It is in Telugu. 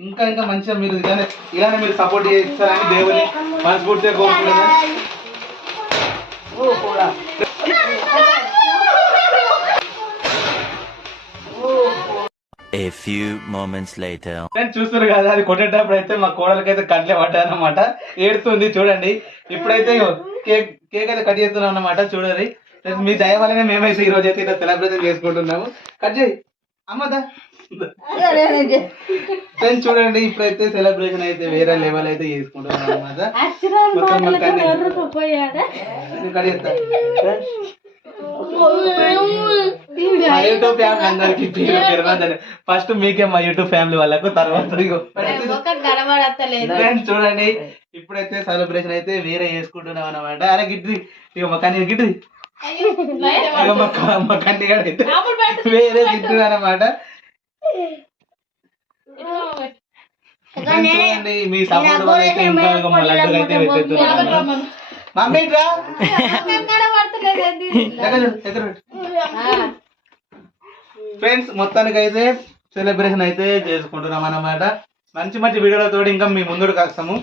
ఇంకా ఇంకా మంచిగా మీరు ఇలానే మీరు సపోర్ట్ చేస్తారని దేవుని మనస్ఫూర్తిగా కోరుకుంటున్నాను. A few moments later. నేను చూస్తారు కదా అది కొట్టేటప్పుడు అయితే మా కోడలకైతే కట్లే పడ్డానమాట, ఏడుతుంది చూడండి. ఇప్పుడైతే కేక్ కేక్ అయితే కట్ చేస్తున్నాం అన్నమాట చూడండి. మీ దయ వల్లనే మేమైతే ఈ రోజు అయితే ఇలా సెలబ్రేషన్ చేసుకుంటున్నాము. కట్ చేయి అమ్మదా ఫ్రెండ్స్ చూడండి. ఇప్పుడైతే సెలబ్రేషన్ అయితే వేరే లెవెల్ అయితే చేసుకుంటున్నాం అన్నమాట. కట్ చేస్తా మా యూట్యూబ్ ఫ్యామిలీ అందరికి ఫస్ట్ మీకే మా యూట్యూబ్ ఫ్యామిలీ వాళ్ళకు తర్వాత చూడండి. ఇప్పుడైతే సెలబ్రేషన్ అయితే వేరే చేసుకుంటున్నాం అన్నమాట. అరే గిడ్డి ఇక మా కన్నీ గిడ్డి మా కన్నీ అయితే వేరే గిడ్డు అన్నమాట. చూడండి మీ సపోర్ట్ వల్ల అయితే ఇంకా మా లడ్డు అయితే పెట్టేస్తున్నాం. మమ్మీ ఫ్రెండ్స్ మొత్తానికి అయితే సెలబ్రేషన్ అయితే చేసుకుంటున్నాం అన్నమాట. మంచి మంచి వీడియోలతో ఇంకా మీ ముందుకు వస్తాము.